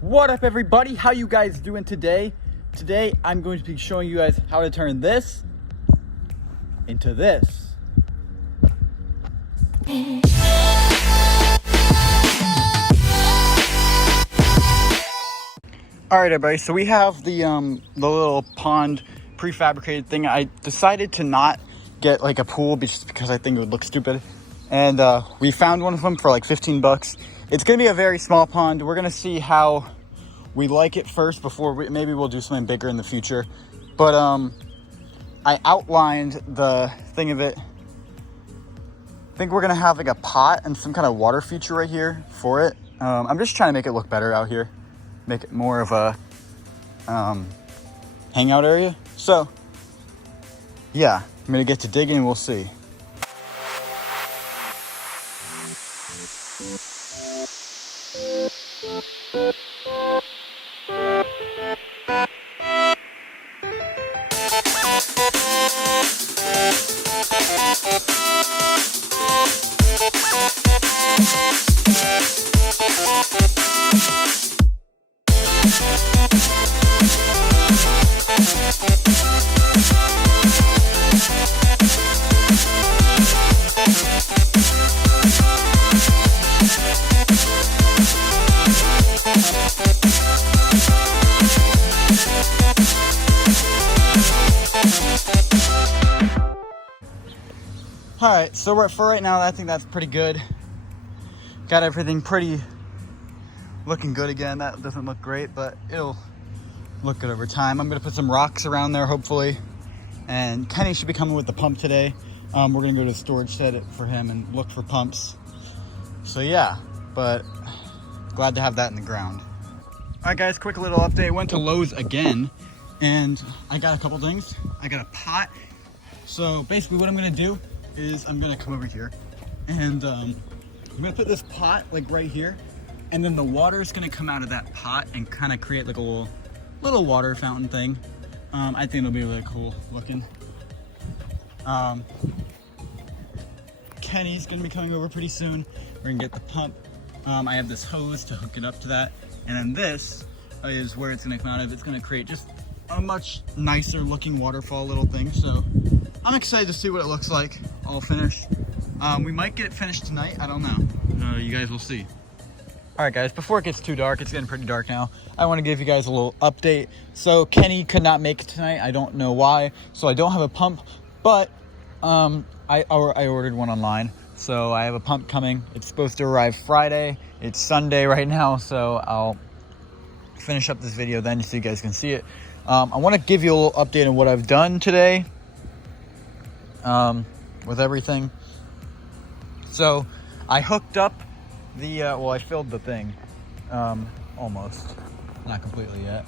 What up, everybody? How you guys doing today? Today I'm going to be showing you guys how to turn this into this. All right, everybody, so we have the little pond prefabricated thing. I decided to not get like a pool just because I think it would look stupid, and we found one of them for like 15 bucks. It's gonna be a very small pond. We're gonna see how we like it first before maybe we'll do something bigger in the future. But I outlined the thing of it. I think we're gonna have like a pot and some kind of water feature right here for it. I'm just trying to make it look better out here, make it more of a hangout area. So yeah, I'm gonna get to digging and we'll see. All right, so for right now, I think that's pretty good. Got everything pretty looking good again. That doesn't look great, but it'll look good over time. I'm gonna put some rocks around there, hopefully. And Kenny should be coming with the pump today. We're gonna go to the storage shed for him and look for pumps. So yeah, but glad to have that in the ground. All right, guys, quick little update. Went to Lowe's again, and I got a couple things. I got a pot. So basically what I'm gonna do is I'm gonna come over here and I'm gonna put this pot like right here, and then the water is gonna come out of that pot and kind of create like a little water fountain thing. I think it'll be really cool looking. Kenny's gonna be coming over pretty soon. We're gonna get the pump. I have this hose to hook it up to that, and then this is where it's gonna come out of. It's gonna create just a much nicer looking waterfall little thing. So I'm excited to see what it looks like all finished. We might get it finished tonight, I don't know. You guys will see. All right, guys, before it gets too dark, it's getting pretty dark now, I want to give you guys a little update. So Kenny could not make it tonight. I don't know why. So I don't have a pump, but I ordered one online. So I have a pump coming. It's supposed to arrive Friday. It's Sunday right now, so I'll finish up this video then so you guys can see it. I want to give you a little update on what I've done today with everything. So I hooked up the I filled the thing almost, not completely yet.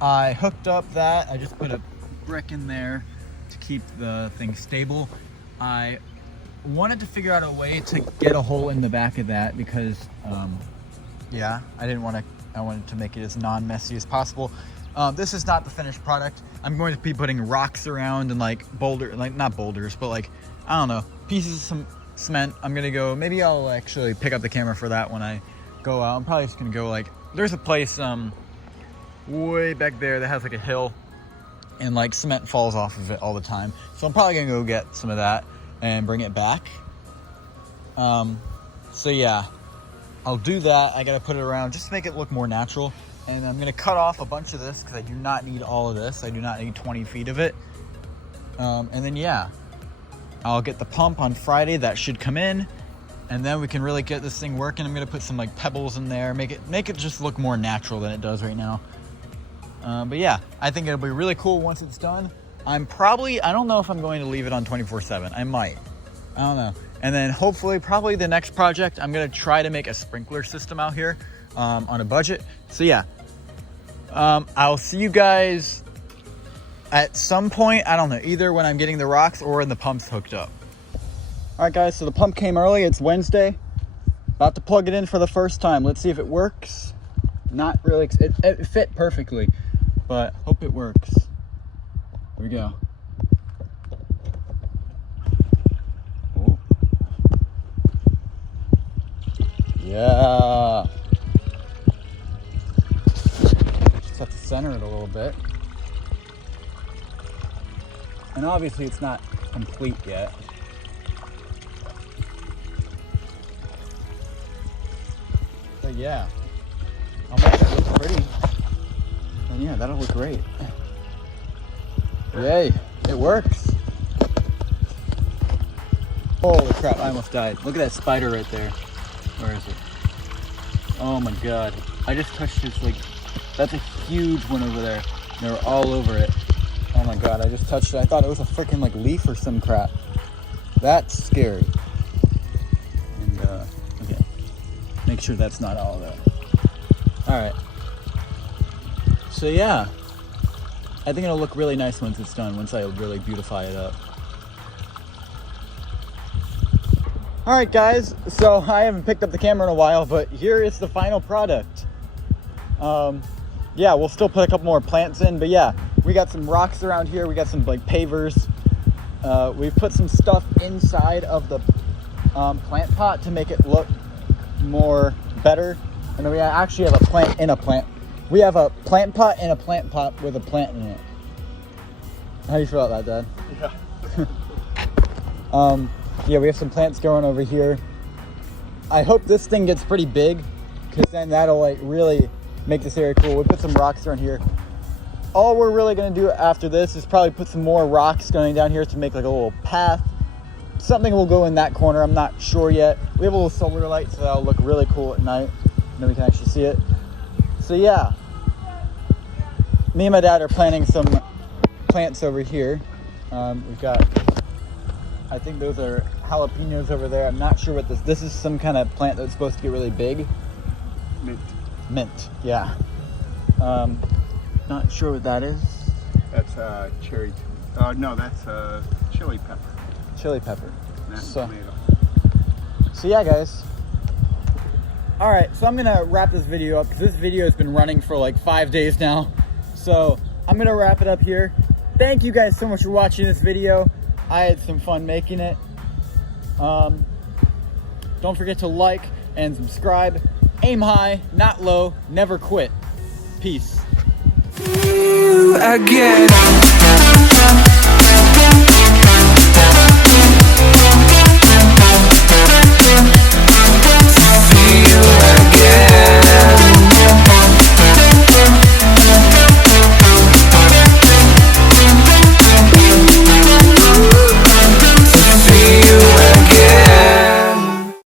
I hooked up that. I just put a brick in there to keep the thing stable. I wanted to figure out a way to get a hole in the back of that because yeah, I wanted to make it as non-messy as possible. This is not the finished product. I'm going to be putting rocks around and like not boulders, but like, I don't know, pieces of some cement. I'm gonna go, maybe I'll actually pick up the camera for that when I go out. I'm probably just gonna go like, there's a place way back there that has like a hill and like cement falls off of it all the time. So I'm probably gonna go get some of that and bring it back. So yeah, I'll do that. I gotta put it around just to make it look more natural. And I'm gonna cut off a bunch of this because I do not need all of this. I do not need 20 feet of it. And then yeah, I'll get the pump on Friday. That should come in, and then we can really get this thing working. I'm gonna put some like pebbles in there, make it just look more natural than it does right now. But yeah, I think it'll be really cool once it's done. I don't know if I'm going to leave it on 24/7. I might, I don't know. And then hopefully, probably the next project, I'm gonna try to make a sprinkler system out here on a budget. So yeah, I'll see you guys at some point. I don't know, either when I'm getting the rocks or when the pump's hooked up. All right, guys, so the pump came early. It's Wednesday. About to plug it in for the first time. Let's see if it works. Not really, it fit perfectly, but hope it works. Here we go. Oh. Yeah. center it a little bit. And obviously it's not complete yet. But yeah, I'll make it look pretty. And yeah, that'll look great. Yay, it works. Holy crap, I almost died. Look at that spider right there. Where is it? Oh my god. I just touched this, like, that's a huge one over there. They were all over it. Oh my god, I just touched it. I thought it was a freaking like leaf or some crap. That's scary. And okay. Make sure that's not all of that. Alright. So yeah. I think it'll look really nice once it's done, once I really beautify it up. Alright guys, so I haven't picked up the camera in a while, but here is the final product. Yeah, we'll still put a couple more plants in, but yeah, we got some rocks around here, we got some like pavers. We've put some stuff inside of the plant pot to make it look more better. And then we actually have a plant in a plant. We have a plant pot in a plant pot with a plant in it. How do you feel about that, Dad? Yeah. Yeah, we have some plants growing over here. I hope this thing gets pretty big, because then that'll like really make this area cool. We put some rocks around here. All we're really gonna do after this is probably put some more rocks going down here to make like a little path. Something will go in that corner, I'm not sure yet. We have a little solar light, so that'll look really cool at night. And then we can actually see it. So yeah, me and my dad are planting some plants over here. We've got, I think those are jalapenos over there. I'm not sure what this is some kind of plant that's supposed to get really big. Mint, yeah. Not sure what that is. That's cherry. No, that's chili pepper. Chili pepper. That's So tomato. yeah, guys. All right, so I'm gonna wrap this video up because this video has been running for like 5 days now. So I'm gonna wrap it up here. Thank you guys so much for watching this video. I had some fun making it. Don't forget to like and subscribe. Aim high, not low, never quit. Peace. Again.